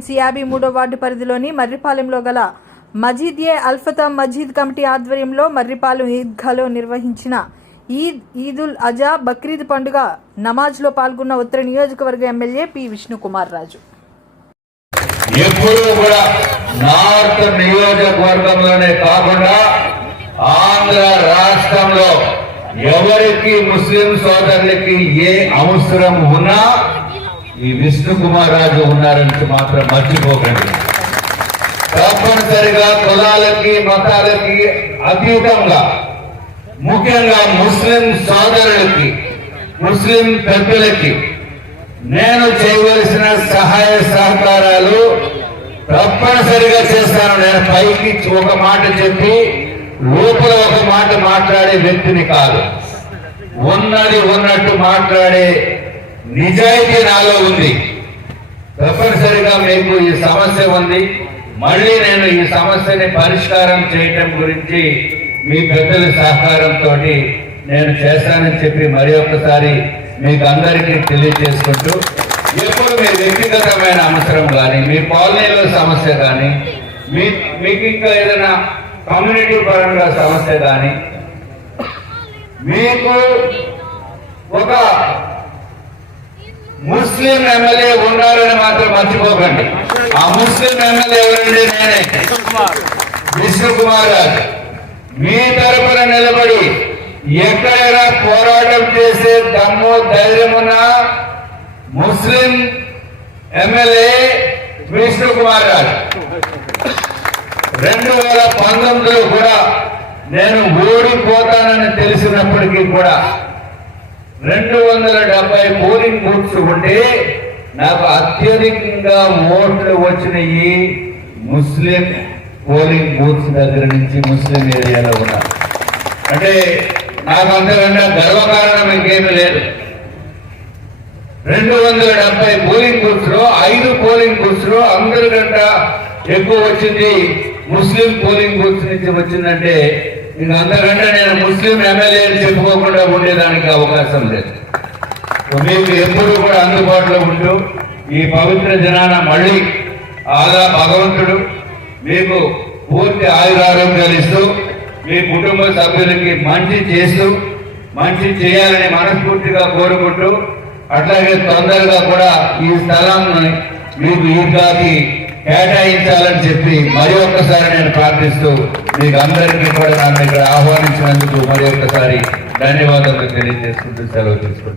GHMC 53వ ward పరిధిలోని మర్రిపాలెంలో గల మజీద్-ఏ అల్ఫతా మజీద్ committee ఆధ్వర్యంలో మర్రిపాలెం ఈద్గాలో నిర్వహించిన ఈదుల్ అజా బక్రీద్ పండుగ నమాజ్లో పాల్గొన్న ఉత్తర నియోజకవర్గ ఎమ్మెల్యే పి విష్ణుకుమార్ రాజు. ఎప్పుడూ కూడా నార్త్ నియోజకవర్గంలోనే కాకుండా ఆంధ్ర రాష్ట్రంలో ఎవరికి ముస్లిం సోదరులకి ఏ అవసరం ఉన్నా ఈ విష్ణుకుమార్ రాజు ఉన్నారని మాత్రం మర్చిపోకండి. తప్పనిసరిగా కులాలకి మతాలకి అతీతంగా ముఖ్యంగా ముస్లిం సోదరులకి ముస్లిం పెద్దలకి నేను చేయవలసిన సహాయ సహకారాలు తప్పనిసరిగా చేస్తాను. నేను పైకి ఒక మాట చెప్పి లోపల ఒక మాట మాట్లాడే వ్యక్తిని కాదు. ఉన్నది ఉన్నట్టు మాట్లాడే నిజాయితీ నాలో ఉంది. తప్పనిసరిగా మీకు ఈ సమస్య ఉంది. మళ్ళీ నేను ఈ సమస్యని పరిష్కారం చేయటం గురించి మీ పెద్దల సహకారంతో నేను చేస్తానని చెప్పి మరి ఒక్కసారి మీకు అందరికీ తెలియజేసుకుంటూ, ఎప్పుడు మీ వ్యక్తిగతమైన అవసరం కానీ మీ కాలనీలో సమస్య కానీ మీకు ఇంకా ఏదైనా కమ్యూనిటీ పరంగా సమస్య కానీ మీకు ఒక ముస్లిం ఎమ్మెల్యే ఉన్నారని మాత్రం మర్చిపోకండి. ఆ ముస్లిం ఎమ్మెల్యే ఎవరండి? నేనే, విష్ణుకుమార్ రాజు. మీ తరపున నిలబడి ఎక్కడైనా పోరాటం చేసే దమ్ము ధైర్యం ఉన్న ముస్లిం ఎమ్మెల్యే విష్ణుకుమార్ రాజు. 2019లో కూడా నేను ఓడిపోతానని తెలిసినప్పటికీ కూడా 270 పోలింగ్ బూత్స్ ఉంటే నాకు అత్యధికంగా ఓట్లు వచ్చినాయి ముస్లిం పోలింగ్ బూత్స్ దగ్గర నుంచి ముస్లిం ఏరియాలో ఉన్నారు. అంటే నాకు అంతకన్నా గర్వకారణం ఇంకేమీ లేదు. 270 పోలింగ్ బూత్స్ లో 5 పోలింగ్ బూత్స్ లో అందరికంటే ఎక్కువ వచ్చింది ముస్లిం పోలింగ్ బూత్స్ నుంచి వచ్చిందంటే ఇంక అంతకంటే నేను ముస్లిం ఎమ్మెల్యే చెప్పుకోకుండా ఉండేదానికి అవకాశం లేదు. మీకు ఎప్పుడు కూడా అందుబాటులో ఉంటూ ఈ పవిత్ర దినాన మళ్ళీ ఆదా భగవంతుడు మీకు పూర్తి ఆయురారోగ్యాలు ఇస్తూ మీ కుటుంబ సభ్యులకి మంచి చేస్తూ మంచి చేయాలని మనస్ఫూర్తిగా కోరుకుంటూ, అట్లాగే తొందరగా కూడా ఈ స్థలాన్ని మీకు ఈద్గాకి కేటాయించాలని చెప్పి మరి ఒక్కసారి నేను ప్రార్థిస్తూ మీకు అందరికీ కూడా నన్ను ఇక్కడ ఆహ్వానించినందుకు మరి ఒక్కసారి ధన్యవాదాలు తెలియజేసుకుంటూ సెలవు తీసుకుంటాను.